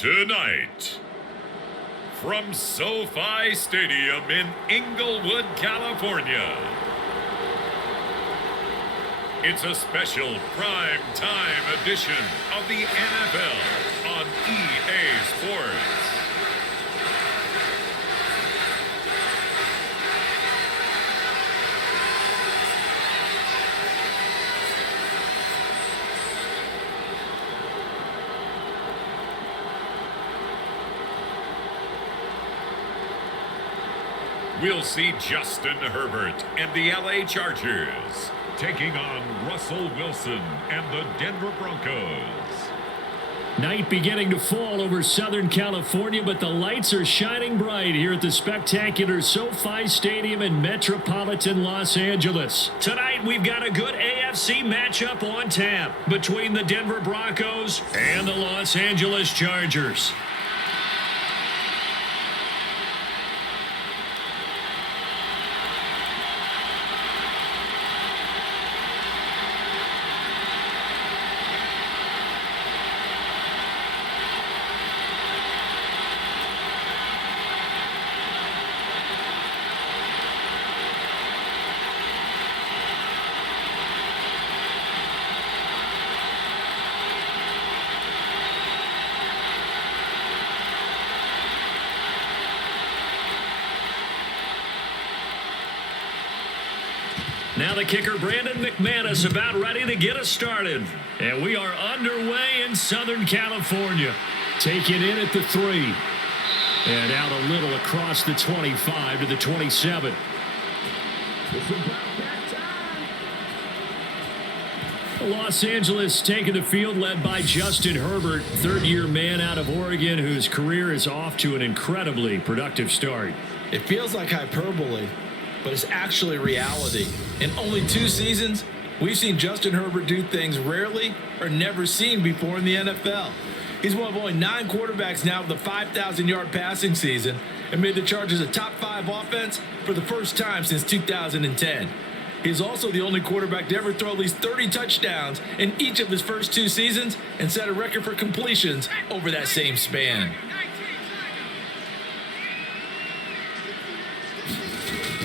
Tonight, from SoFi Stadium in Inglewood, California, it's a special prime time edition of the NFL on EA Sports. We'll see Justin Herbert and the LA Chargers taking on Russell Wilson and the Denver Broncos. Night beginning to fall over Southern California, but the lights are shining bright here at the spectacular SoFi Stadium in metropolitan Los Angeles. Tonight, we've got a good AFC matchup on tap between the Denver Broncos and the Los Angeles Chargers. Now the kicker, Brandon McManus, about ready to get us started. And we are underway in Southern California. Taking in at the 3. And out a little across the 25 to the 27. Los Angeles taking the field, led by Justin Herbert, third-year man out of Oregon, whose career is off to an incredibly productive start. It feels like hyperbole, but it's actually reality. In only 2 seasons, we've seen Justin Herbert do things rarely or never seen before in the NFL. He's one of only 9 quarterbacks now with a 5,000-yard passing season and made the Chargers a top 5 offense for the first time since 2010. He's also the only quarterback to ever throw at least 30 touchdowns in each of his first 2 seasons and set a record for completions over that same span.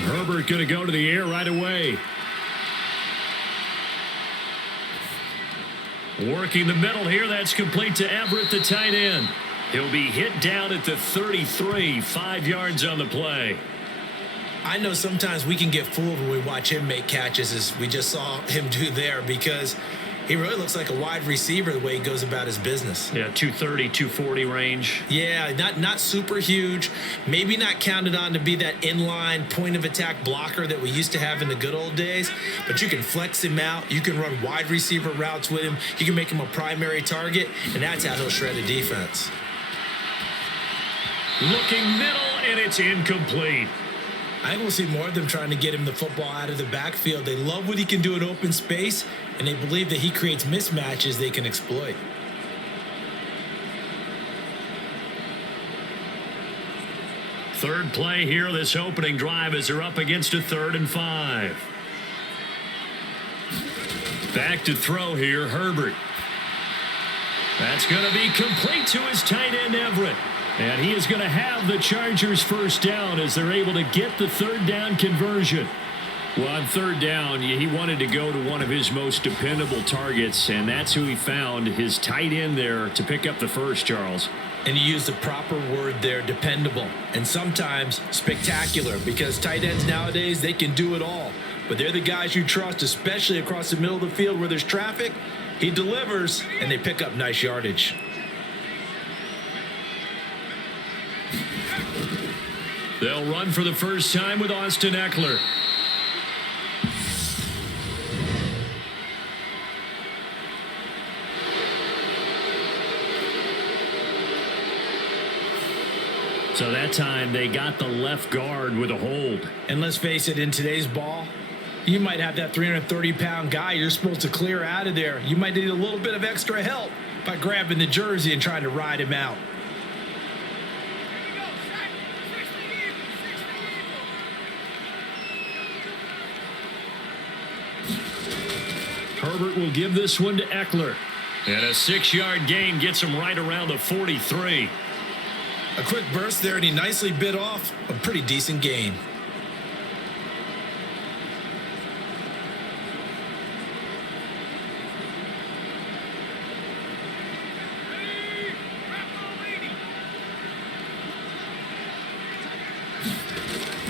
Herbert going to go to the air right away. Working the middle here. That's complete to Everett, the tight end. He'll be hit down at the 33, 5 yards on the play. I know sometimes we can get fooled when we watch him make catches, as we just saw him do there, because he really looks like a wide receiver the way he goes about his business. Yeah, 230, 240 range. Yeah, not super huge. Maybe not counted on to be that inline point-of-attack blocker that we used to have in the good old days. But you can flex him out. You can run wide receiver routes with him. You can make him a primary target, and that's how he'll shred a defense. Looking middle, and it's incomplete. I think we'll see more of them trying to get him the football out of the backfield. They love what he can do in open space, and they believe that he creates mismatches they can exploit. Third play here, this opening drive, as they're up against a 3rd and 5. Back to throw here, Herbert. That's going to be complete to his tight end, Everett. And he is going to have the Chargers first down as they're able to get the 3rd down conversion. Well, on 3rd down, he wanted to go to one of his most dependable targets, and that's who he found, his tight end there, to pick up the first, Charles. And you use the proper word there, dependable, and sometimes spectacular, because tight ends nowadays, they can do it all. But they're the guys you trust, especially across the middle of the field where there's traffic. He delivers, and they pick up nice yardage. They'll run for the first time with Austin Eckler. So that time they got the left guard with a hold. And let's face it, in today's ball, you might have that 330-pound guy you're supposed to clear out of there. You might need a little bit of extra help by grabbing the jersey and trying to ride him out. Herbert will give this one to Eckler. And a 6-yard gain gets him right around the 43. A quick burst there, and he nicely bit off a pretty decent gain.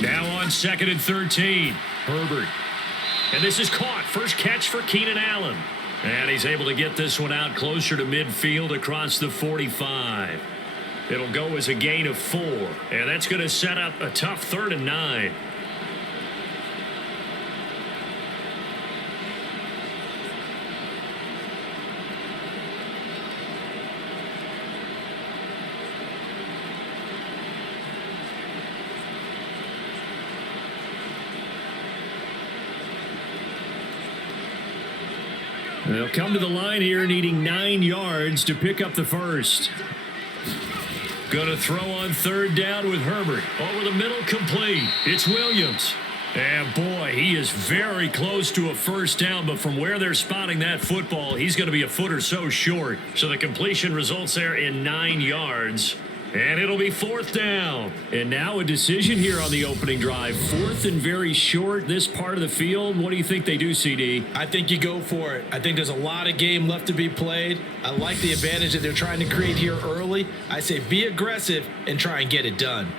Now on 2nd and 13, Herbert. And this is caught. First catch for Keenan Allen. And he's able to get this one out closer to midfield across the 45. It'll go as a gain of 4. And that's going to set up a tough 3rd and 9. They'll come to the line here needing 9 yards to pick up the first. Going to throw on 3rd down with Herbert. Over the middle, complete. It's Williams. And boy, he is very close to a first down, but from where they're spotting that football, he's going to be a foot or so short. So the completion results there in 9 yards. And it'll be 4th down. And now a decision here on the opening drive. 4th and very short, this part of the field. What do you think they do, CD? I think you go for it. I think there's a lot of game left to be played. I like the advantage that they're trying to create here early. I say be aggressive and try and get it done.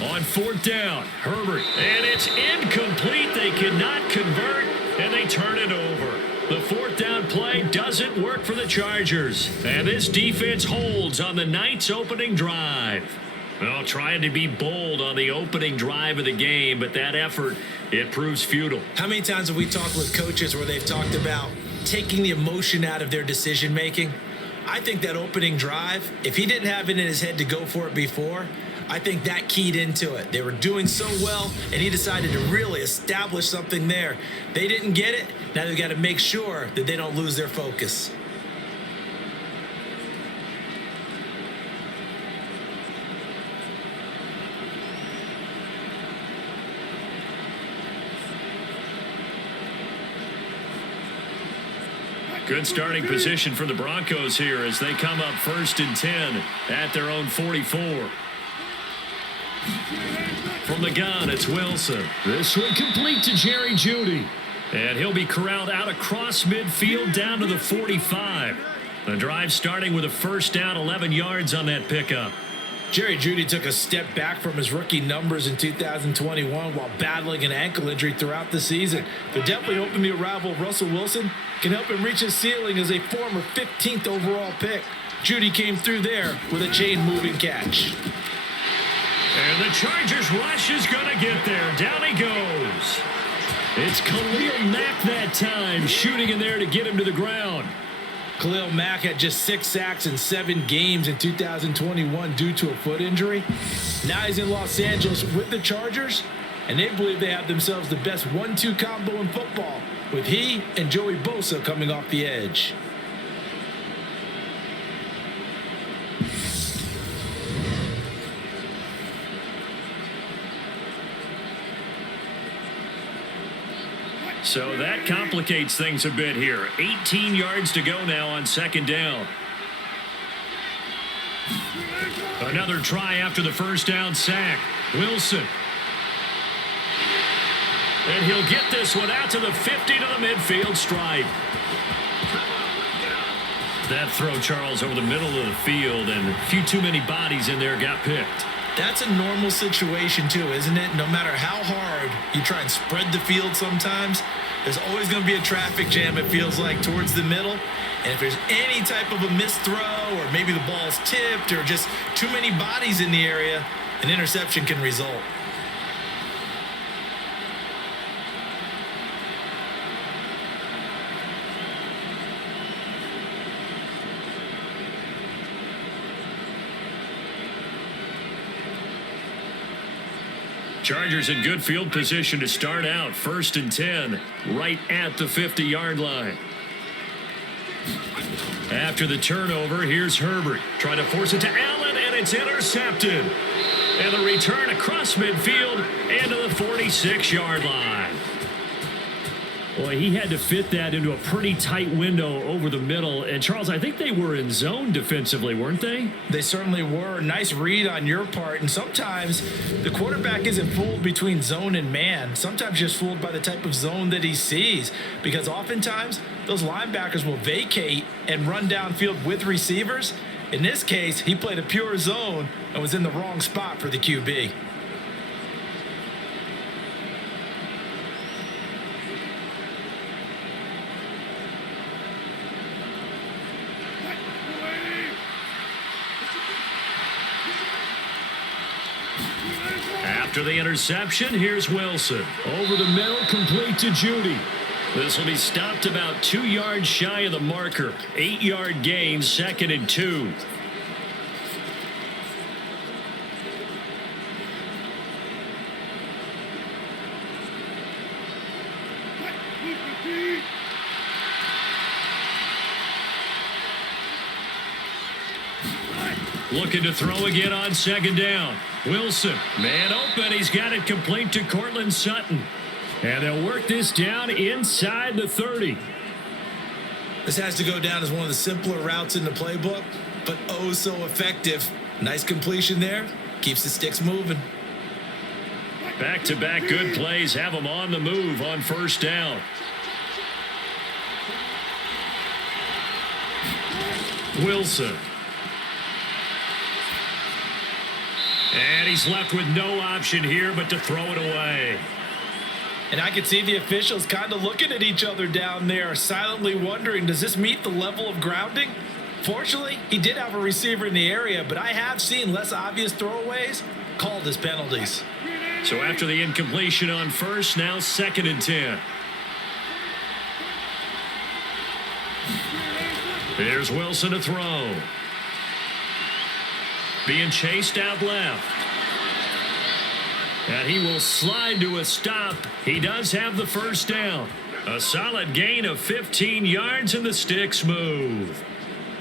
On 4th down, Herbert, and it's incomplete. They cannot convert, and they turn it over. The 4th down play doesn't work for the Chargers, and this defense holds on the Knights' opening drive. Well, trying to be bold on the opening drive of the game, but that effort, it proves futile. How many times have we talked with coaches where they've talked about taking the emotion out of their decision-making? I think that opening drive, if he didn't have it in his head to go for it before, I think that keyed into it. They were doing so well, and he decided to really establish something there. They didn't get it. Now they've got to make sure that they don't lose their focus. Good starting position for the Broncos here as they come up 1st and 10 at their own 44. From the gun, it's Wilson. This one complete to Jerry Jeudy. And he'll be corralled out across midfield down to the 45. The drive starting with a first down, 11 yards on that pickup. Jerry Jeudy took a step back from his rookie numbers in 2021 while battling an ankle injury throughout the season. They're definitely hoping the arrival of Russell Wilson can help him reach his ceiling as a former 15th overall pick. Jeudy came through there with a chain-moving catch. And the Chargers rush is going to get there. Down he goes. It's Khalil Mack that time, shooting in there to get him to the ground. Khalil Mack had just 6 sacks in 7 games in 2021 due to a foot injury. Now he's in Los Angeles with the Chargers, and they believe they have themselves the best 1-2 combo in football, with he and Joey Bosa coming off the edge. So that complicates things a bit here. 18 yards to go now on 2nd down. Another try after the first down sack. Wilson. And he'll get this one out to the 50 to the midfield stripe. That throw, Charles, over the middle of the field, and a few too many bodies in there got picked. That's a normal situation too, isn't it? No matter how hard you try and spread the field sometimes, there's always going to be a traffic jam, it feels like, towards the middle. And if there's any type of a missed throw, or maybe the ball's tipped, or just too many bodies in the area, an interception can result. Chargers in good field position to start out. 1st and 10, right at the 50-yard line. After the turnover, here's Herbert. Trying to force it to Allen, and it's intercepted. And the return across midfield and to the 46-yard line. Boy, he had to fit that into a pretty tight window over the middle. And, Charles, I think they were in zone defensively, weren't they? They certainly were. Nice read on your part. And sometimes the quarterback isn't fooled between zone and man. Sometimes just fooled by the type of zone that he sees. Because oftentimes, those linebackers will vacate and run downfield with receivers. In this case, he played a pure zone and was in the wrong spot for the QB. After the interception, here's Wilson. Over the middle, complete to Judy. This will be stopped about 2 yards shy of the marker. 8-yard gain, 2nd and 2. Looking to throw again on 2nd down. Wilson, man open. He's got it complete to Cortland Sutton. And they'll work this down inside the 30. This has to go down as one of the simpler routes in the playbook, but oh so effective. Nice completion there. Keeps the sticks moving. Back-to-back good plays have them on the move on 1st down. Wilson. And he's left with no option here but to throw it away. And I could see the officials kind of looking at each other down there, silently wondering, does this meet the level of grounding? Fortunately, he did have a receiver in the area, but I have seen less obvious throwaways called as penalties. So after the incompletion on 1st, now 2nd and 10. Here's Wilson to throw. Being chased out left. And he will slide to a stop. He does have the 1st down. A solid gain of 15 yards and the sticks move.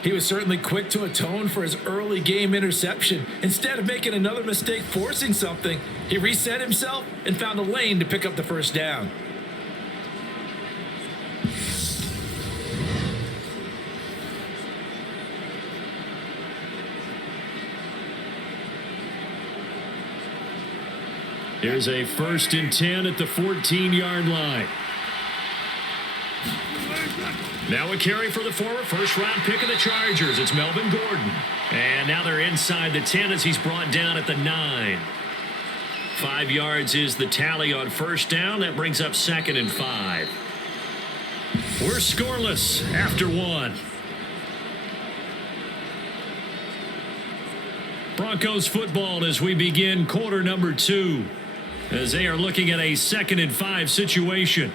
He was certainly quick to atone for his early game interception. Instead of making another mistake forcing something, he reset himself and found a lane to pick up the 1st down. Here's a 1st and 10 at the 14-yard line. Now a carry for the former first-round pick of the Chargers. It's Melvin Gordon. And now they're inside the 10 as he's brought down at the 9. 5 yards is the tally on 1st down. That brings up 2nd and 5. We're scoreless after 1. Broncos football as we begin quarter number 2. As they are looking at a 2nd and 5 situation.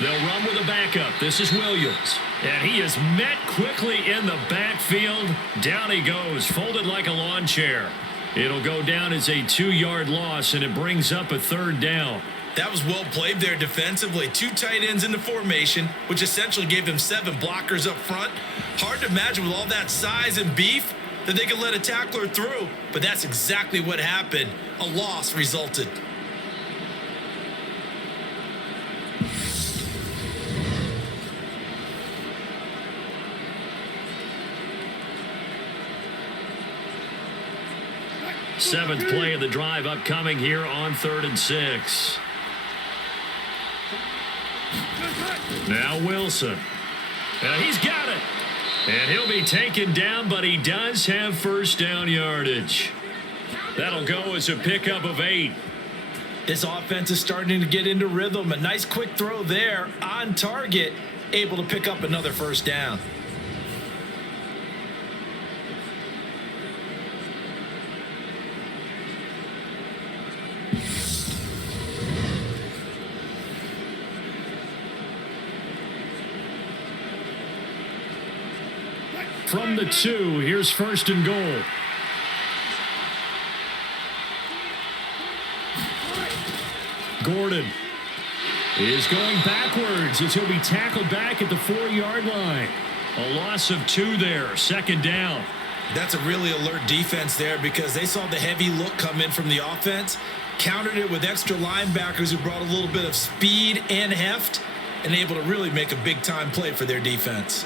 They'll run with a backup. This is Williams. And he is met quickly in the backfield. Down he goes, folded like a lawn chair. It'll go down as a 2-yard loss, and it brings up a 3rd down. That was well played there defensively. 2 tight ends in the formation, which essentially gave them 7 blockers up front. Hard to imagine with all that size and beef that they could let a tackler through, but that's exactly what happened. A loss resulted. Seventh play of the drive upcoming here on 3rd and 6. Now Wilson. And he's got it. And he'll be taken down, but he does have 1st down yardage. That'll go as a pickup of 8. This offense is starting to get into rhythm. A nice quick throw there on target, able to pick up another 1st down. From the 2, here's first and goal. Gordon is going backwards as he'll be tackled back at the 4-yard line. A loss of 2 there, second down. That's a really alert defense there because they saw the heavy look come in from the offense, countered it with extra linebackers who brought a little bit of speed and heft, and able to really make a big-time play for their defense.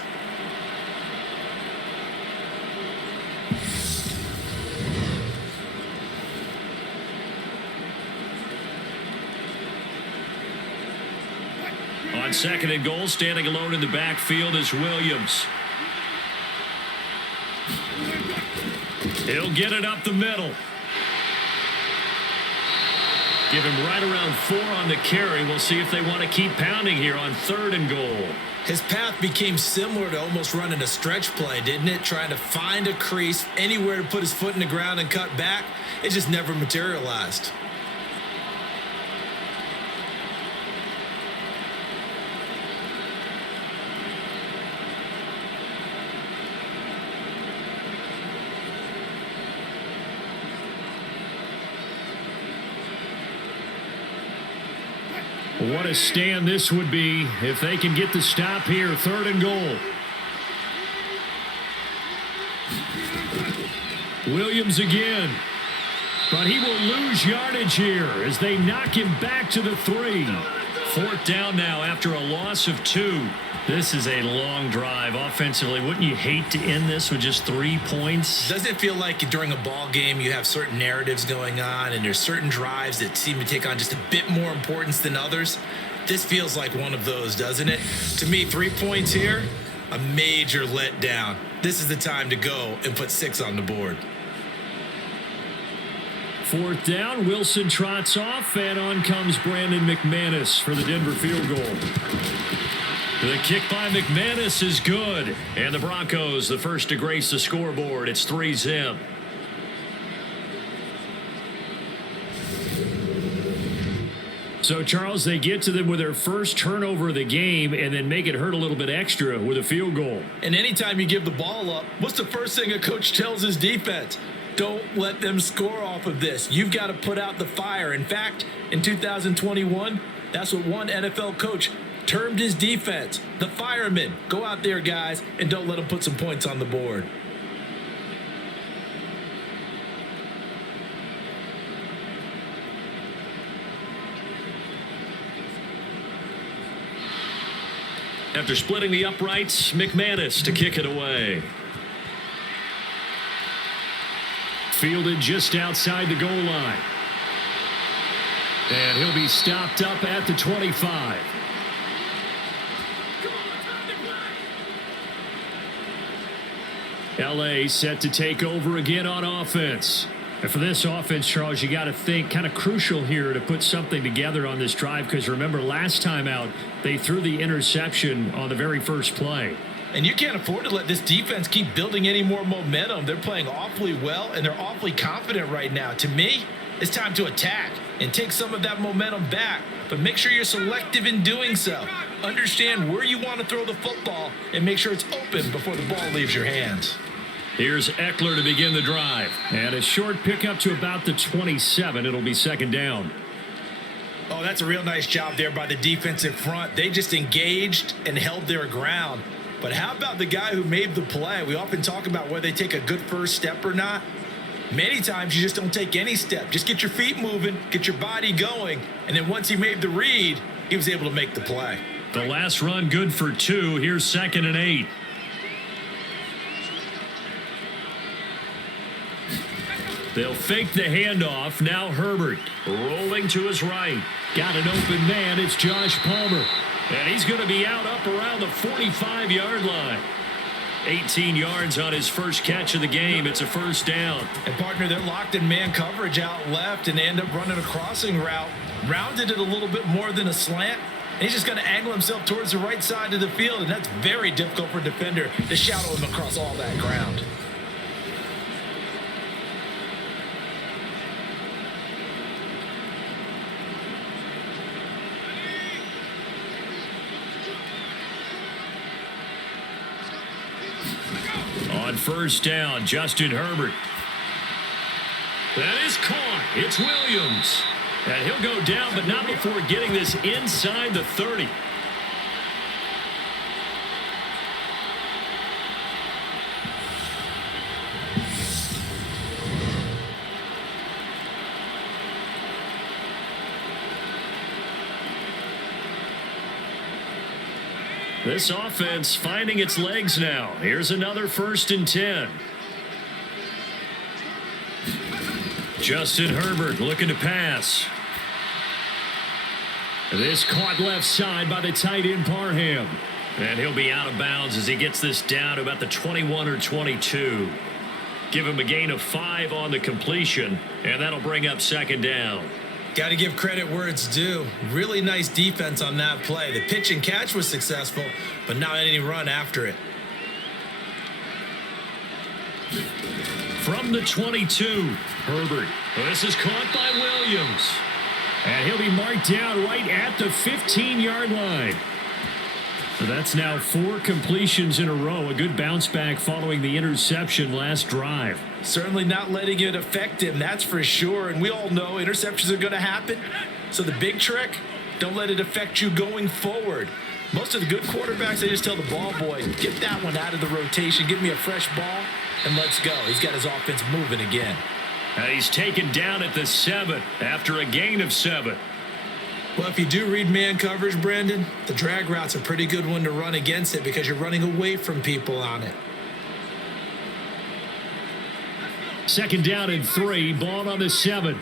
On second and goal, standing alone in the backfield is Williams. He'll get it up the middle. Give him right around 4 on the carry. We'll see if they want to keep pounding here on third and goal. His path became similar to almost running a stretch play, didn't it? Trying to find a crease, anywhere to put his foot in the ground and cut back. It just never materialized. What a stand this would be if they can get the stop here. Third and goal. Williams again. But he will lose yardage here as they knock him back to the 3. Fourth down now after a loss of 2. This is a long drive offensively. Wouldn't you hate to end this with just 3 points? Doesn't it feel like during a ball game you have certain narratives going on and there's certain drives that seem to take on just a bit more importance than others? This feels like one of those, doesn't it? To me, 3 points here, a major letdown. This is the time to go and put 6 on the board. Fourth down, Wilson trots off, and on comes Brandon McManus for the Denver field goal. The kick by McManus is good. And the Broncos, the first to grace the scoreboard. It's 3-zip. So, Charles, they get to them with their first turnover of the game and then make it hurt a little bit extra with a field goal. And anytime you give the ball up, what's the first thing a coach tells his defense? Don't let them score off of this. You've got to put out the fire. In fact, in 2021, that's what one NFL coach termed his defense, the firemen. Go out there, guys, and don't let them put some points on the board. After splitting the uprights, McManus to kick it away. Fielded just outside the goal line. And he'll be stopped up at the 25. LA set to take over again on offense. And for this offense, Charles, you got to think kind of crucial here to put something together on this drive because remember last time out, they threw the interception on the very first play. And you can't afford to let this defense keep building any more momentum. They're playing awfully well, and they're awfully confident right now. To me, it's time to attack and take some of that momentum back. But make sure you're selective in doing so. Understand where you want to throw the football and make sure it's open before the ball leaves your hands. Here's Eckler to begin the drive. And a short pickup to about the 27. It'll be second down. Oh, that's a real nice job there by the defensive front. They just engaged and held their ground. But how about the guy who made the play? We often talk about whether they take a good first step or not. Many times you just don't take any step. Just get your feet moving, get your body going, and then once he made the read, he was able to make the play. The last run good for 2. Here's 2nd and 8. They'll fake the handoff. Now Herbert rolling to his right. Got an open man. It's Josh Palmer. And he's going to be out up around the 45-yard line. 18 yards on his first catch of the game. It's a first down. And, partner, they're locked in man coverage out left, and they end up running a crossing route. Rounded it a little bit more than a slant. And he's just going to angle himself towards the right side of the field, and that's very difficult for a defender to shadow him across all that ground. On first down, Justin Herbert. That is caught. It's Williams. And he'll go down, but not before getting this inside the 30. This offense finding its legs now. Here's another 1st and 10. Justin Herbert looking to pass. This caught left side by the tight end Parham. And he'll be out of bounds as he gets this down to about the 21 or 22. Give him a gain of 5 on the completion, and that'll bring up 2nd down. Got to give credit where it's due. Really nice defense on that play. The pitch and catch was successful, but not any run after it. From the 22, Herbert. This is caught by Williams. And he'll be marked down right at the 15-yard line. So that's now 4 completions in a row. A good bounce back following the interception last drive. Certainly not letting it affect him, that's for sure. And we all know interceptions are going to happen. So the big trick, don't let it affect you going forward. Most of the good quarterbacks, they just tell the ball boy, get that one out of the rotation, give me a fresh ball, and let's go. He's got his offense moving again. And he's taken down at the 7 after a gain of 7. Well, if you do read man coverage, Brandon, the drag route's a pretty good one to run against it because you're running away from people on it. 2nd down and 3, ball on the 7.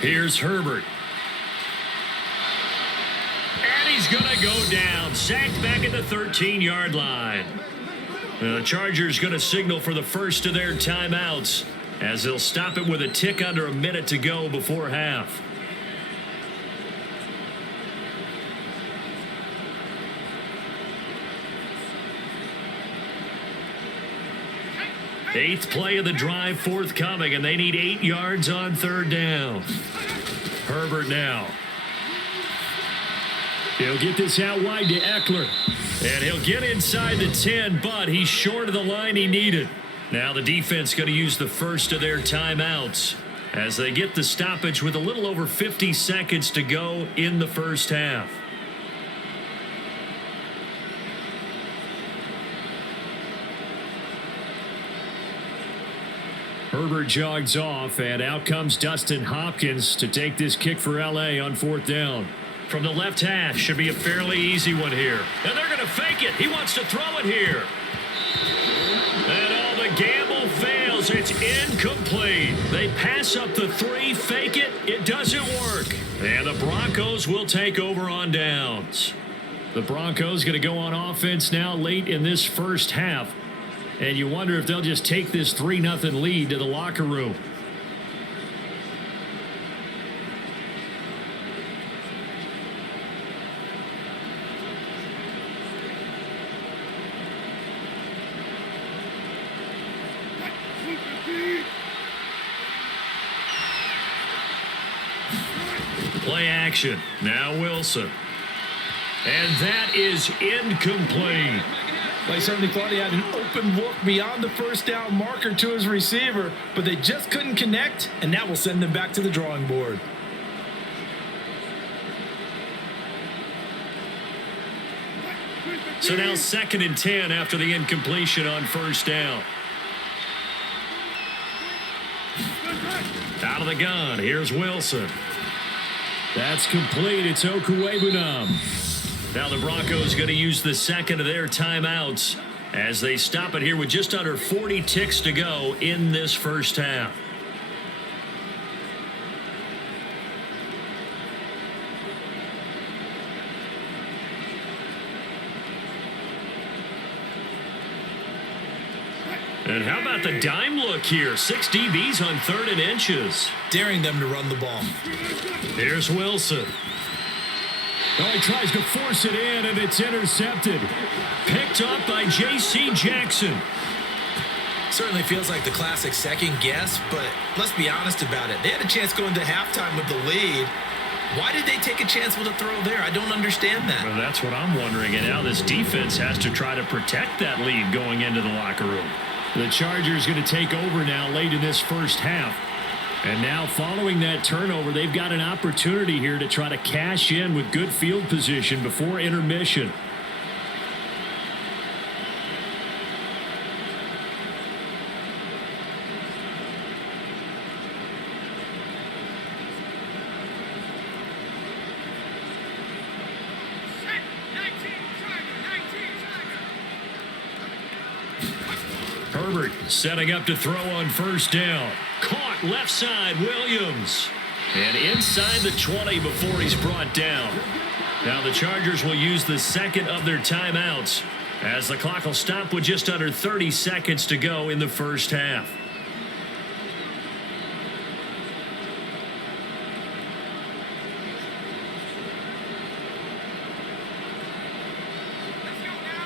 Here's Herbert. And he's going to go down. Sacked back at the 13-yard line. The Chargers going to signal for the first of their timeouts as they'll stop it with a tick under a minute to go before half. Eighth play of the drive forthcoming, and they need 8 yards on 3rd down. Herbert now. He'll get this out wide to Eckler. And he'll get inside the 10, but he's short of the line he needed. Now the defense going to use the first of their timeouts as they get the stoppage with a little over 50 seconds to go in the first half. Herbert jogs off, and out comes Dustin Hopkins to take this kick for L.A. on 4th down. From the left hash, should be a fairly easy one here. And they're going to fake it. He wants to throw it here. And all the gamble fails. It's incomplete. They pass up the 3, fake it. It doesn't work. And the Broncos will take over on downs. The Broncos going to go on offense now late in this first half. And you wonder if they'll just take this 3-0 lead to the locker room. Play action. Now Wilson. And that is incomplete. They certainly thought he had an open look beyond the first down marker to his receiver, but they just couldn't connect, and that will send them back to the drawing board. So now 2nd and 10 after the incompletion on first down. Out of the gun, here's Wilson. That's complete. It's Okuwebunam. Now the Broncos going to use the second of their timeouts as they stop it here with just under 40 ticks to go in this first half. And how about the dime look here? 6 DBs on 3rd and inches. Daring them to run the ball. Here's Wilson. Oh, he tries to force it in, and it's intercepted. Picked up by J.C. Jackson. Certainly feels like the classic second guess, but let's be honest about it. They had a chance going to halftime with the lead. Why did they take a chance with a throw there? I don't understand that. Well, that's what I'm wondering. And now this defense has to try to protect that lead going into the locker room. The Chargers going to take over now late in this first half. And now following that turnover, they've got an opportunity here to try to cash in with good field position before intermission. Herbert setting up to throw on first down. Caught left side, Williams. And inside the 20 before he's brought down. Now the Chargers will use the second of their timeouts as the clock will stop with just under 30 seconds to go in the first half.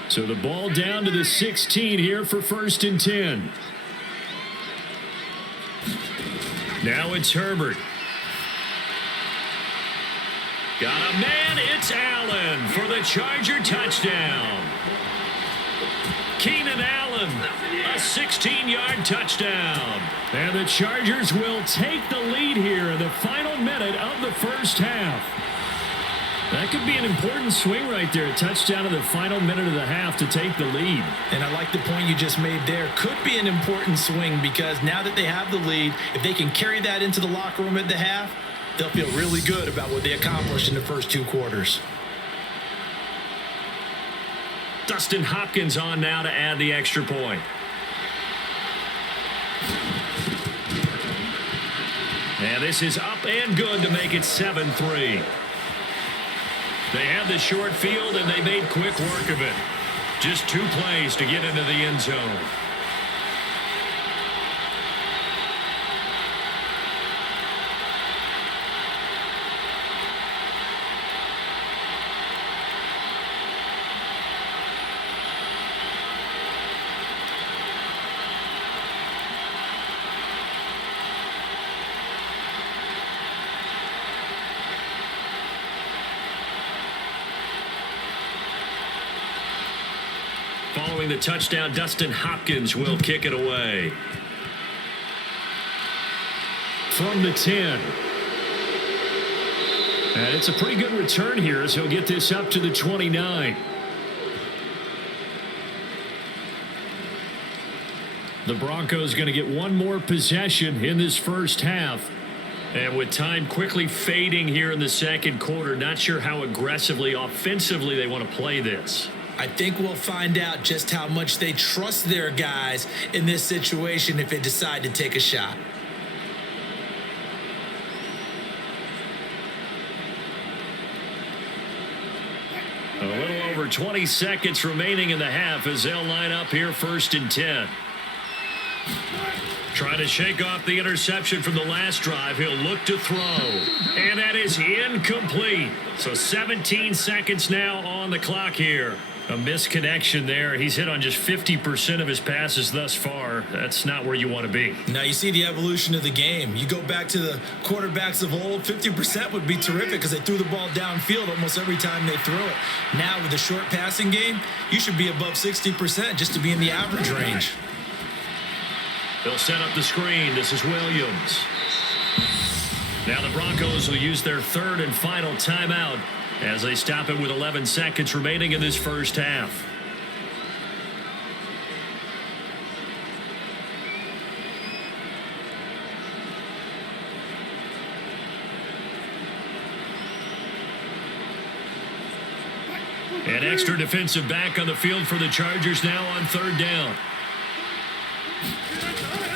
So the ball down to the 16 here for 1st and 10. Now it's Herbert. Got a man, it's Allen for the Charger touchdown. Keenan Allen, a 16-yard touchdown. And the Chargers will take the lead here in the final minute of the first half. That could be an important swing right there. A touchdown in the final minute of the half to take the lead. And I like the point you just made there. Could be an important swing because now that they have the lead, if they can carry that into the locker room at the half, they'll feel really good about what they accomplished in the first 2 quarters. Dustin Hopkins on now to add the extra point. And this is up and good to make it 7-3. They had the short field, and they made quick work of it. Just 2 plays to get into the end zone. Following the touchdown, Dustin Hopkins will kick it away. From the 10. And it's a pretty good return here as he'll get this up to the 29. The Broncos going to get one more possession in this first half. And with time quickly fading here in the second quarter, not sure how aggressively, offensively they want to play this. I think we'll find out just how much they trust their guys in this situation if they decide to take a shot. A little over 20 seconds remaining in the half as they'll line up here 1st and 10. Trying to shake off the interception from the last drive. He'll look to throw. And that is incomplete. So 17 seconds now on the clock here. A misconnection there. He's hit on just 50% of his passes thus far. That's not where you want to be. Now you see the evolution of the game. You go back to the quarterbacks of old, 50% would be terrific because they threw the ball downfield almost every time they threw it. Now with the short passing game, you should be above 60% just to be in the average range. They'll set up the screen. This is Williams. Now the Broncos will use their 3rd and final timeout as they stop it with 11 seconds remaining in this first half. An extra defensive back on the field for the Chargers now on 3rd down.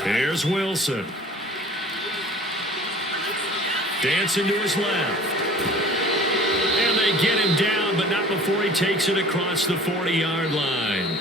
Here's Wilson. Dancing to his left. And they get him down, but not before he takes it across the 40-yard line.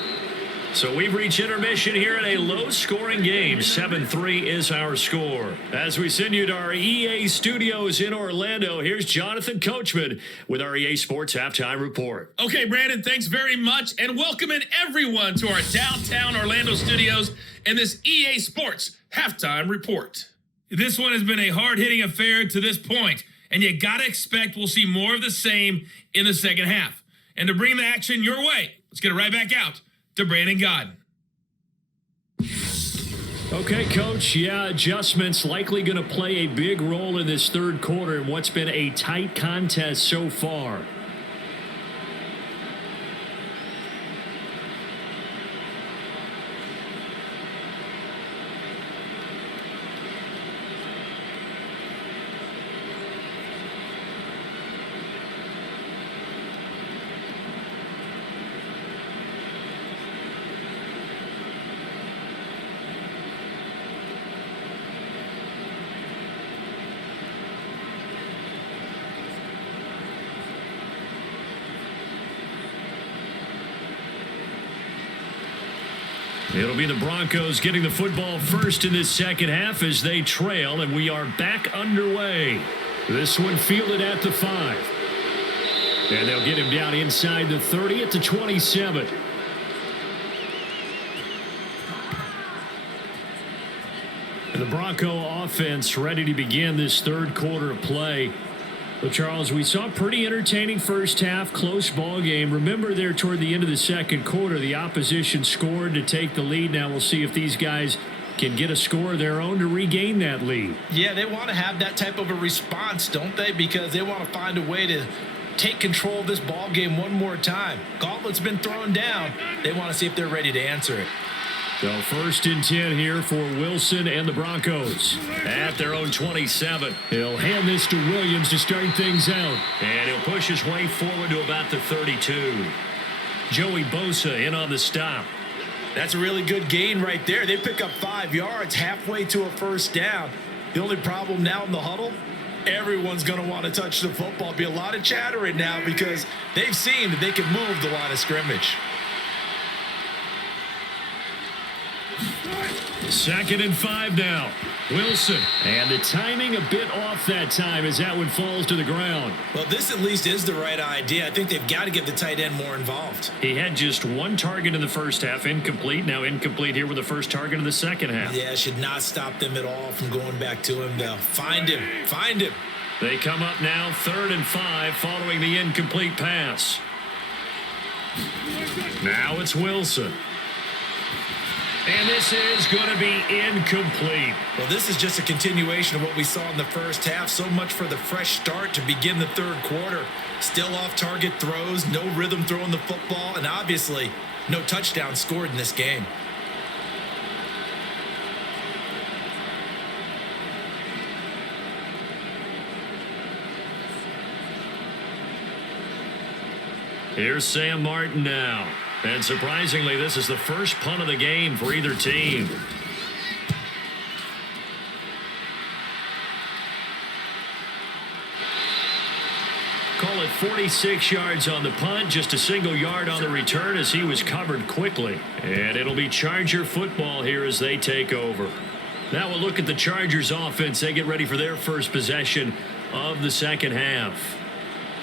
So we've reached intermission here in a low-scoring game. 7-3 is our score. As we send you to our EA studios in Orlando, here's Jonathan Coachman with our EA Sports Halftime Report. Okay, Brandon, thanks very much, and welcoming everyone to our downtown Orlando studios and this EA Sports Halftime Report. This one has been a hard-hitting affair to this point, and you got to expect we'll see more of the same in the second half. And to bring the action your way, let's get it right back out to Brandon Godden. Okay, Coach. Yeah, adjustments likely going to play a big role in this third quarter in what's been a tight contest so far. It'll be the Broncos getting the football first in this second half as they trail, and we are back underway. This one fielded at the 5. And they'll get him down inside the 30 at the 27. And the Bronco offense ready to begin this third quarter of play. Well, Charles, we saw a pretty entertaining first half, close ball game. Remember there toward the end of the second quarter, the opposition scored to take the lead. Now we'll see if these guys can get a score of their own to regain that lead. Yeah, they want to have that type of a response, don't they? Because they want to find a way to take control of this ball game one more time. Gauntlet's been thrown down. They want to see if they're ready to answer it. So 1st and 10 here for Wilson and the Broncos. At their own 27. He'll hand this to Williams to start things out. And he'll push his way forward to about the 32. Joey Bosa in on the stop. That's a really good gain right there. They pick up 5 yards halfway to a first down. The only problem now in the huddle, everyone's going to want to touch the football. Be a lot of chattering now because they've seen that they can move the line of scrimmage. 2nd and 5 now. Wilson. And the timing a bit off that time as that one falls to the ground. Well, this at least is the right idea. I think they've got to get the tight end more involved. He had just 1 target in the first half, incomplete. Now incomplete here with the first target in the second half. Yeah, should not stop them at all from going back to him. They'll find him. Find him. They come up now 3rd and 5 following the incomplete pass. Now it's Wilson. And this is going to be incomplete. Well, this is just a continuation of what we saw in the first half. So much for the fresh start to begin the third quarter. Still off-target throws, no rhythm throwing the football, and obviously no touchdown scored in this game. Here's Sam Martin now. And surprisingly, this is the first punt of the game for either team. Call it 46 yards on the punt, just a single yard on the return as he was covered quickly. And it'll be Charger football here as they take over. Now we'll look at the Chargers offense. They get ready for their first possession of the second half.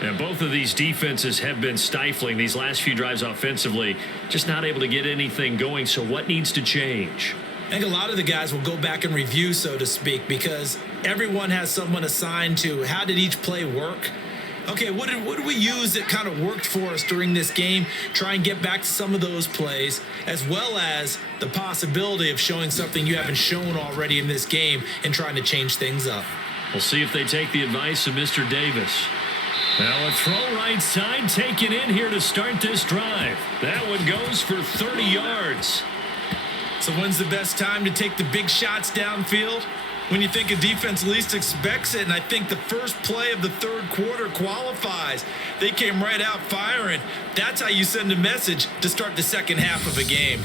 And both of these defenses have been stifling these last few drives offensively, just not able to get anything going. So what needs to change? I think a lot of the guys will go back and review, so to speak, because everyone has someone assigned to how did each play work. Okay, what did we use that kind of worked for us during this game? Try and get back to some of those plays, as well as the possibility of showing something you haven't shown already in this game and trying to change things up. We'll see if they take the advice of Mr. Davis. Now a throw right side taken in here to start this drive. That one goes for 30 yards. So when's the best time to take the big shots downfield? When you think a defense least expects it, and I think the first play of the third quarter qualifies. They came right out firing. That's how you send a message to start the second half of a game.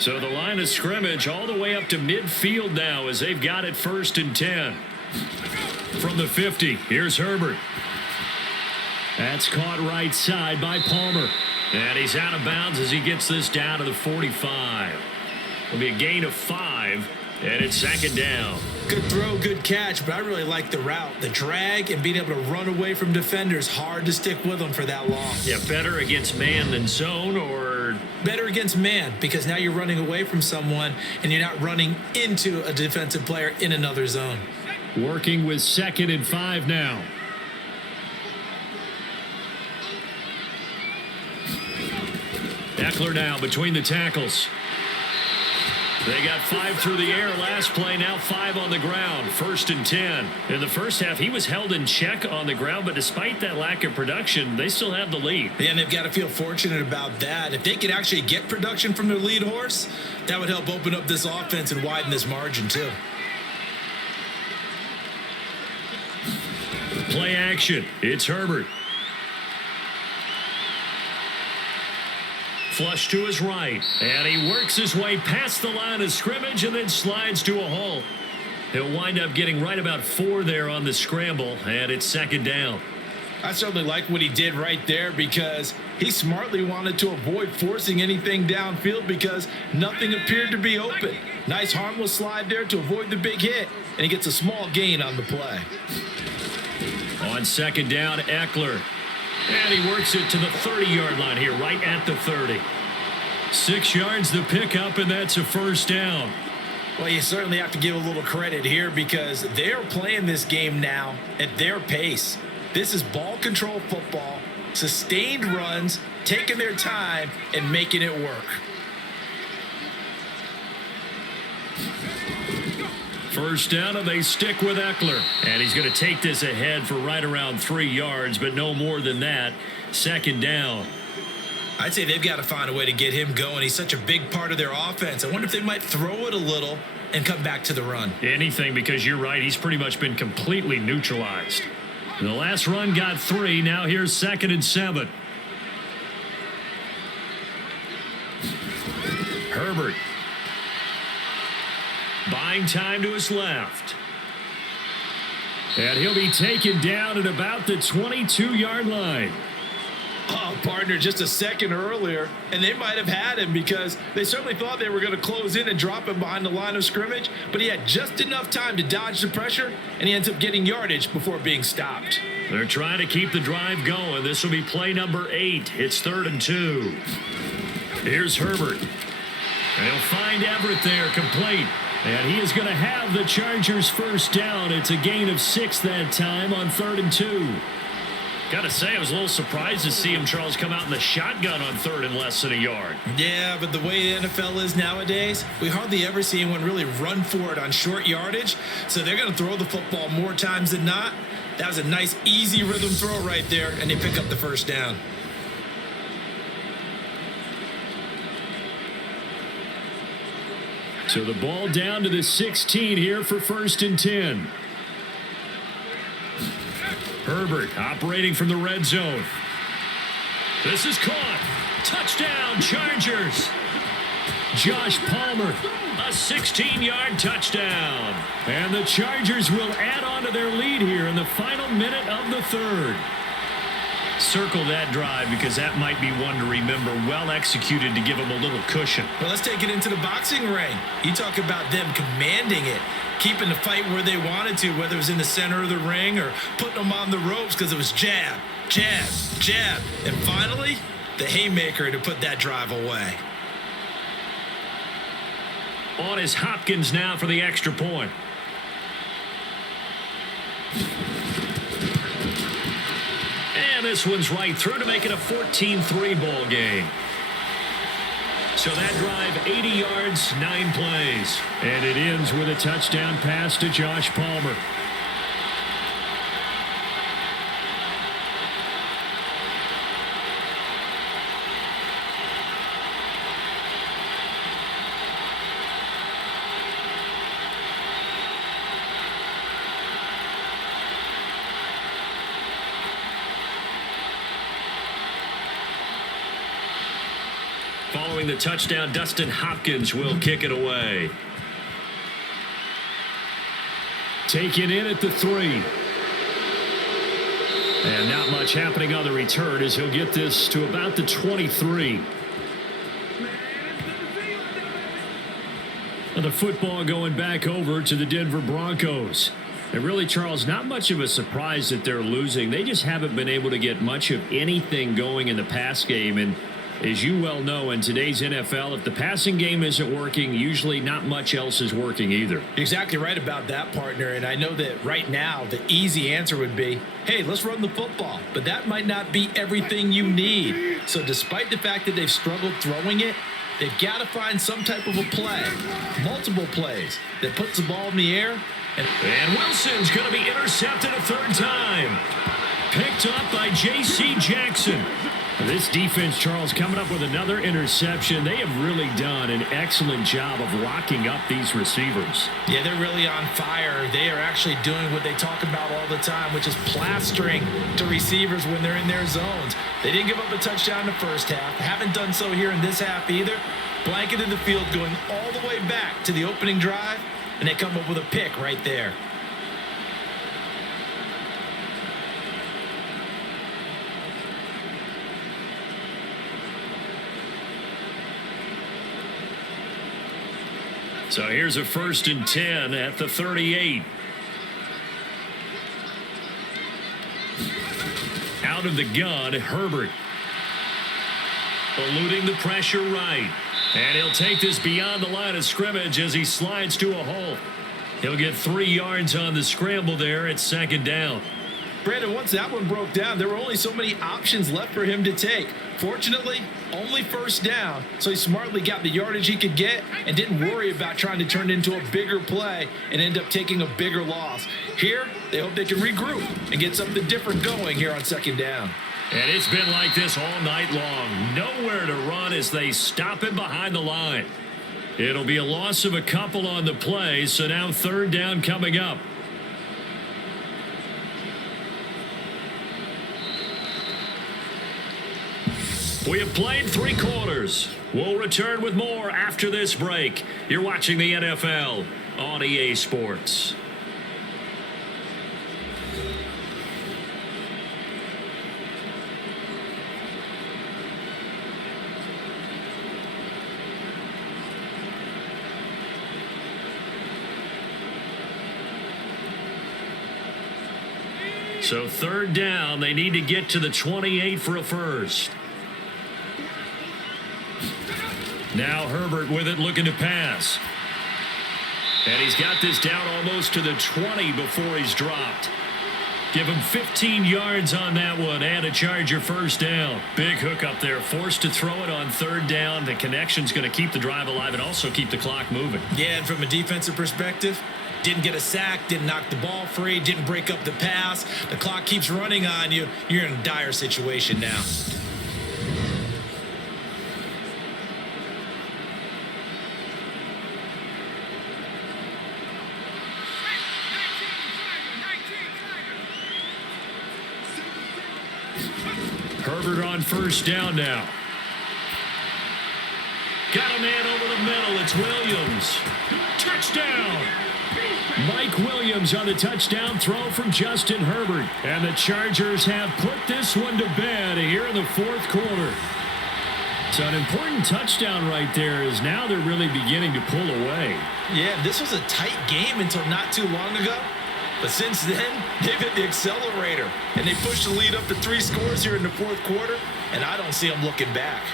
So the line of scrimmage all the way up to midfield now as they've got it 1st and 10. From the 50, here's Herbert. That's caught right side by Palmer. And he's out of bounds as he gets this down to the 45. It'll be a gain of 5, and it's 2nd down. Good throw, good catch, but I really like the route. The drag and being able to run away from defenders, hard to stick with them for that long. Yeah, better against man than zone, or Better against man because now you're running away from someone and you're not running into a defensive player in another zone. Working with 2nd and 5 now. Eckler now between the tackles. They got 5 through the air last play, now 5 on the ground. 1st and 10. In the first half, he was held in check on the ground, but despite that lack of production, they still have the lead. Yeah, and they've got to feel fortunate about that. If they could actually get production from their lead horse, that would help open up this offense and widen this margin too. Play action. It's Herbert. Flush to his right, and he works his way past the line of scrimmage and then slides to a halt. He'll wind up getting right about 4 there on the scramble, and it's 2nd down. I certainly like what he did right there because he smartly wanted to avoid forcing anything downfield because nothing appeared to be open. Nice harmless slide there to avoid the big hit, and he gets a small gain on the play. On 2nd down, Eckler. And he works it to the 30-yard line here, right at the 30. 6 yards the pickup, and that's a 1st down. Well, you certainly have to give a little credit here because they're playing this game now at their pace. This is ball control football, sustained runs, taking their time, and making it work. 1st down, and they stick with Eckler. And he's going to take this ahead for right around 3 yards, but no more than that. 2nd down. I'd say they've got to find a way to get him going. He's such a big part of their offense. I wonder if they might throw it a little and come back to the run. Anything, because you're right. He's pretty much been completely neutralized. The last run got 3. Now here's 2nd and 7. Herbert. Buying time to his left. And he'll be taken down at about the 22-yard line. Oh, partner, just a second earlier, and they might have had him because they certainly thought they were going to close in and drop him behind the line of scrimmage, but he had just enough time to dodge the pressure, and he ends up getting yardage before being stopped. They're trying to keep the drive going. This will be play number 8. It's 3rd and 2. Here's Herbert. They'll find Everett there, complete. And he is going to have the Chargers' 1st down. It's a gain of 6 that time on 3rd and 2. Got to say, I was a little surprised to see him, Charles, come out in the shotgun on 3rd and less than a yard. Yeah, but the way the NFL is nowadays, we hardly ever see anyone really run for it on short yardage. So they're going to throw the football more times than not. That was a nice, easy rhythm throw right there, and they pick up the 1st down. So the ball down to the 16 here for 1st and 10. Herbert operating from the red zone. This is caught. Touchdown, Chargers. Josh Palmer, a 16-yard touchdown. And the Chargers will add on to their lead here in the final minute of the 3rd. Circle that drive because that might be one to remember. Well executed to give them a little cushion. Well, let's take it into the boxing ring. You talk about them commanding it, keeping the fight where they wanted to, whether it was in the center of the ring or putting them on the ropes because it was jab, jab, jab. And finally, the haymaker to put that drive away. On is Hopkins now for the extra point. And this one's right through to make it a 14-3 ball game. So that drive, 80 yards, 9 plays. And it ends with a touchdown pass to Josh Palmer. Following the touchdown, Dustin Hopkins will kick it away. Taken in at the 3. And not much happening on the return as he'll get this to about the 23. And the football going back over to the Denver Broncos. And really, Charles, not much of a surprise that they're losing. They just haven't been able to get much of anything going in the pass game. And As you well know, in today's NFL, if the passing game isn't working, usually not much else is working either. You're exactly right about that, partner. And I know that right now, the easy answer would be, hey, let's run the football. But that might not be everything you need. So despite the fact that they've struggled throwing it, they've got to find some type of a play, multiple plays, that puts the ball in the air. And Wilson's going to be intercepted a third time. Picked up by J.C. Jackson. This defense, Charles, coming up with another interception. They have really done an excellent job of locking up these receivers. Yeah, they're really on fire. They are actually doing what they talk about all the time, which is plastering to receivers when they're in their zones. They didn't give up a touchdown in the first half. Haven't done so here in this half either. Blanketed the field going all the way back to the opening drive, and they come up with a pick right there. So here's a 1st and 10 at the 38. Out of the gun, Herbert. Eluding the pressure right. And he'll take this beyond the line of scrimmage as he slides to a hole. He'll get 3 yards on the scramble there at 2nd down. Brandon, once that one broke down, there were only so many options left for him to take. Fortunately, only 1st down, so he smartly got the yardage he could get and didn't worry about trying to turn it into a bigger play and end up taking a bigger loss. Here, they hope they can regroup and get something different going here on 2nd down. And it's been like this all night long. Nowhere to run as they stop him behind the line. It'll be a loss of a couple on the play, so now 3rd down coming up. We have played 3 quarters. We'll return with more after this break. You're watching the NFL on EA Sports. So 3rd down, they need to get to the 28 for a first. Now Herbert with it, looking to pass. And he's got this down almost to the 20 before he's dropped. Give him 15 yards on that one and a Charger 1st down. Big hook up there, forced to throw it on 3rd down. The connection's going to keep the drive alive and also keep the clock moving. Yeah, and from a defensive perspective, didn't get a sack, didn't knock the ball free, didn't break up the pass. The clock keeps running on you. You're in a dire situation now. Herbert on 1st down now. Got a man over the middle. It's Williams. Touchdown. Mike Williams on the touchdown throw from Justin Herbert. And the Chargers have put this one to bed here in the 4th quarter. So an important touchdown right there is now they're really beginning to pull away. Yeah, this was a tight game until not too long ago. But since then, they've hit the accelerator. And they pushed the lead up to 3 scores here in the 4th quarter. And I don't see them looking back.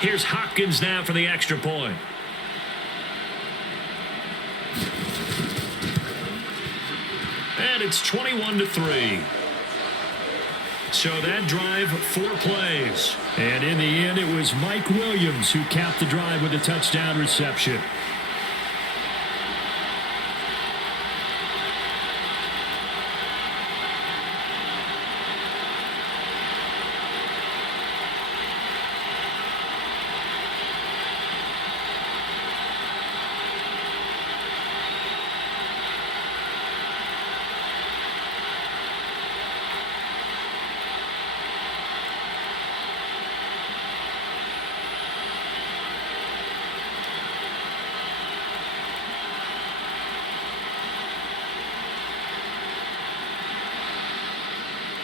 Here's Hopkins now for the extra point. And it's 21-3. So that drive, 4 plays. And in the end, it was Mike Williams who capped the drive with a touchdown reception.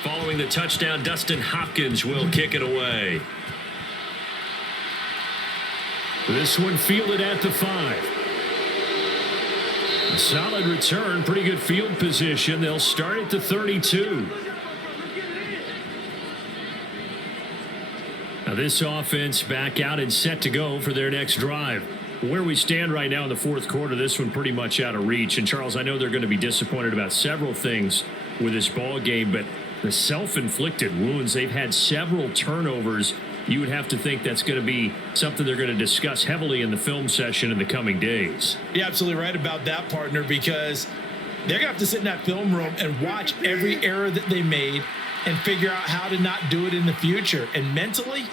Following the touchdown, Dustin Hopkins will kick it away. This one fielded at the 5. A solid return, pretty good field position. They'll start at the 32. Now this offense back out and set to go for their next drive. Where we stand right now in the fourth quarter, this one pretty much out of reach. And Charles, I know they're going to be disappointed about several things with this ball game, but the self-inflicted wounds, they've had several turnovers. You would have to think that's going to be something they're going to discuss heavily in the film session in the coming days. You're absolutely right about that, partner, because they're going to have to sit in that film room and watch every error that they made and figure out how to not do it in the future. And mentally,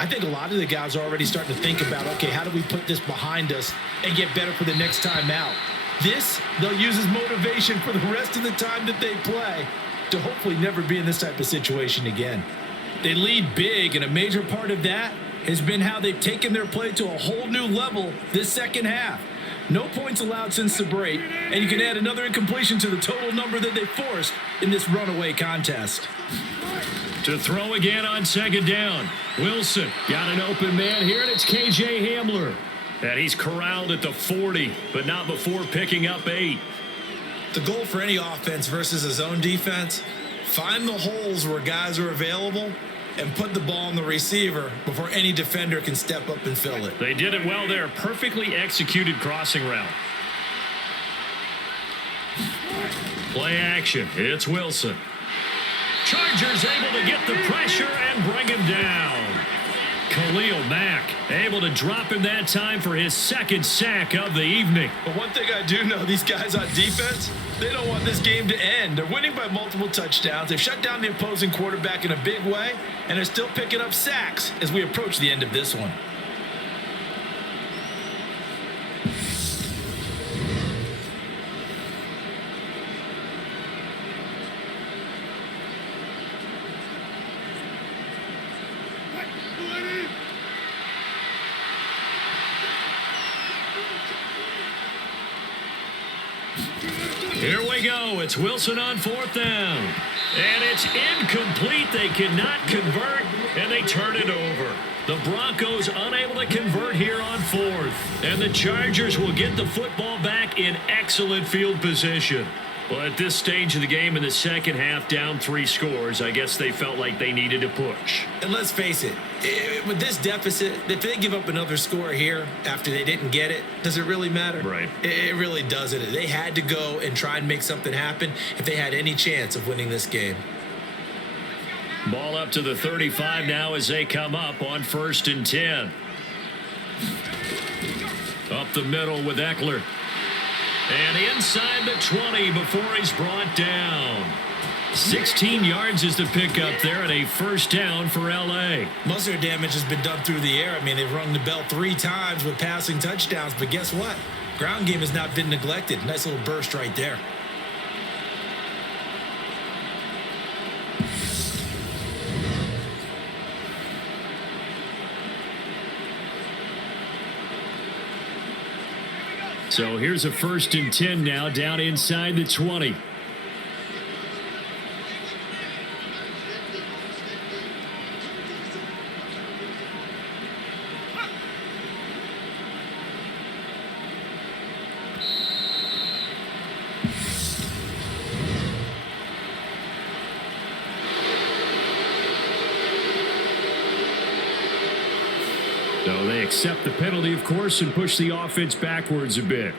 I think a lot of the guys are already starting to think about, okay, how do we put this behind us and get better for the next time out? This, they'll use as motivation for the rest of the time that they play to hopefully never be in this type of situation again. They lead big, and a major part of that has been how they've taken their play to a whole new level this second half. No points allowed since the break, and you can add another incompletion to the total number that they forced in this runaway contest. To throw again on second down. Wilson got an open man here, and it's KJ Hamler. And he's corralled at the 40, but not before picking up 8. The goal for any offense versus a zone defense, find the holes where guys are available and put the ball on the receiver before any defender can step up and fill it. They did it well there. Perfectly executed crossing route. Play action. It's Wilson. Chargers able to get the pressure and bring him down. Khalil Mack able to drop him that time for his second sack of the evening. But one thing I do know, these guys on defense, they don't want this game to end. They're winning by multiple touchdowns. They've shut down the opposing quarterback in a big way, and they're still picking up sacks as we approach the end of this one. Here we go. It's Wilson on fourth down. And it's incomplete. They cannot convert, and they turn it over. The Broncos unable to convert here on fourth. And the Chargers will get the football back in excellent field position. Well, at this stage of the game in the second half, down 3 scores, I guess they felt like they needed to push. And let's face it, with this deficit, if they give up another score here after they didn't get it, does it really matter? Right. It really doesn't. They had to go and try and make something happen if they had any chance of winning this game. Ball up to the 35 now as they come up on 1st and 10. Up the middle with Eckler. And inside the 20 before he's brought down. 16 yards is the pickup there, and a first down for L.A. Most of their damage has been done through the air. I mean, they've rung the bell 3 times with passing touchdowns, but guess what? Ground game has not been neglected. Nice little burst right there. So here's a 1st and 10 now, down inside the 20. So they accept the penalty, of course, and push the offense backwards a bit.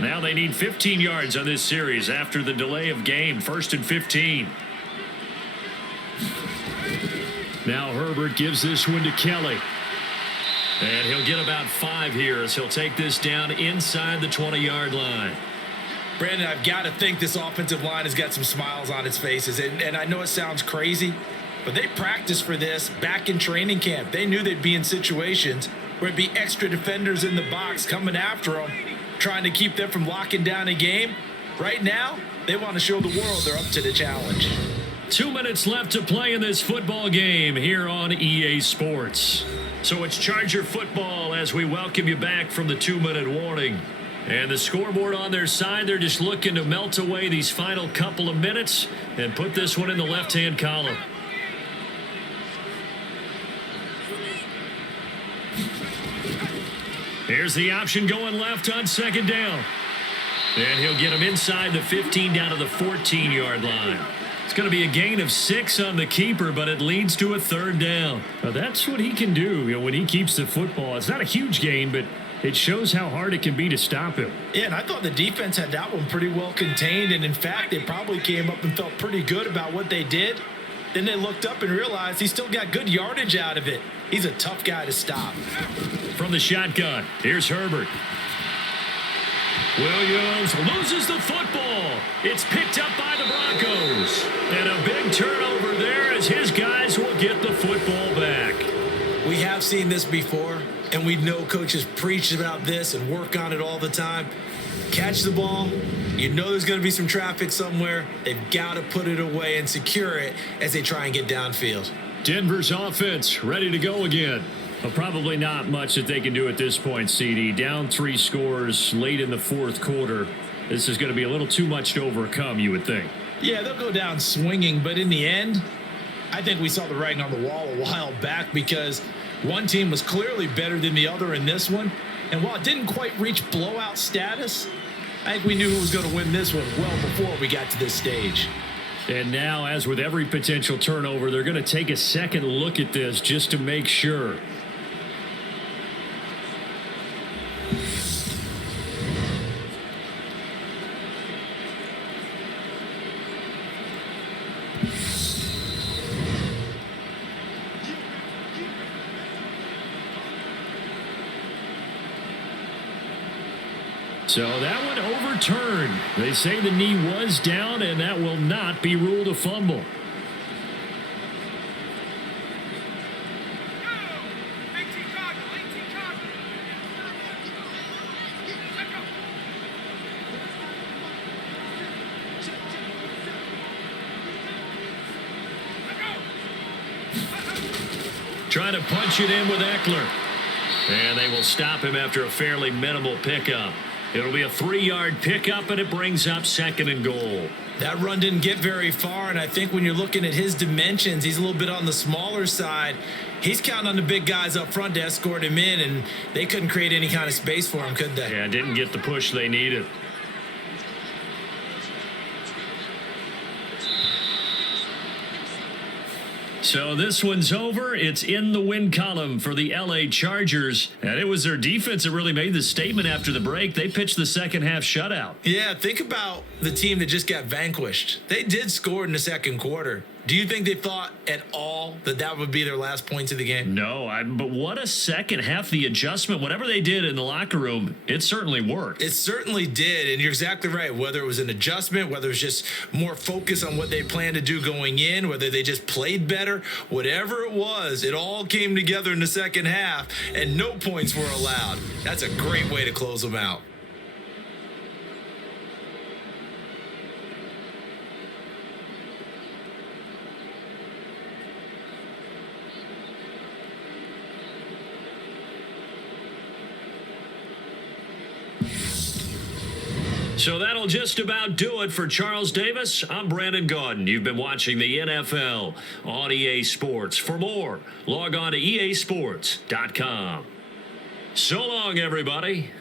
Now they need 15 yards on this series after the delay of game. 1st and 15. Now Herbert gives this one to Kelly. And he'll get about 5 here as he'll take this down inside the 20-yard line. Brandon, I've got to think this offensive line has got some smiles on its faces. And I know it sounds crazy, but they practiced for this back in training camp. They knew they'd be in situations where it'd be extra defenders in the box coming after them, trying to keep them from locking down a game. Right now, they want to show the world they're up to the challenge. 2 minutes left to play in this football game here on EA Sports. So it's Charger football as we welcome you back from the 2-minute warning. And the scoreboard on their side, they're just looking to melt away these final couple of minutes and put this one in the left-hand column. Here's the option going left on second down. And he'll get him inside the 15 down to the 14-yard line. It's going to be a gain of 6 on the keeper, but it leads to a third down. Now, that's what he can do, when he keeps the football. It's not a huge gain, but it shows how hard it can be to stop him. Yeah, and I thought the defense had that one pretty well contained, and in fact, they probably came up and felt pretty good about what they did. Then they looked up and realized he still got good yardage out of it. He's a tough guy to stop. From the shotgun, here's Herbert. Williams loses the football. It's picked up by the Broncos. And a big turnover there as his guys will get the football back. We have seen this before, and we know coaches preach about this and work on it all the time. Catch the ball. You know there's going to be some traffic somewhere. They've got to put it away and secure it as they try and get downfield. Denver's offense ready to go again. Well, probably not much that they can do at this point, CD. Down 3 scores late in the fourth quarter. This is going to be a little too much to overcome, you would think. Yeah, they'll go down swinging, but in the end, I think we saw the writing on the wall a while back because one team was clearly better than the other in this one. And while it didn't quite reach blowout status, I think we knew who was going to win this one well before we got to this stage. And now, as with every potential turnover, they're going to take a second look at this just to make sure. So that one overturned. They say the knee was down, and that will not be ruled a fumble. Trying to punch it in with Eckler. And they will stop him after a fairly minimal pickup. It'll be a 3-yard pickup, and it brings up 2nd and goal. That run didn't get very far, and I think when you're looking at his dimensions, he's a little bit on the smaller side. He's counting on the big guys up front to escort him in, and they couldn't create any kind of space for him, could they? Yeah, didn't get the push they needed. So this one's over. It's in the win column for the LA Chargers. And it was their defense that really made the statement after the break. They pitched the second half shutout. Yeah, think about the team that just got vanquished. They did score in the second quarter. Do you think they thought at all that that would be their last points of the game? No, but what a second half. The adjustment, whatever they did in the locker room, it certainly worked. It certainly did, and you're exactly right. Whether it was an adjustment, whether it was just more focus on what they planned to do going in, whether they just played better, whatever it was, it all came together in the second half, and no points were allowed. That's a great way to close them out. So that'll just about do it for Charles Davis. I'm Brandon Gaudin. You've been watching the NFL on EA Sports. For more, log on to easports.com. So long, everybody.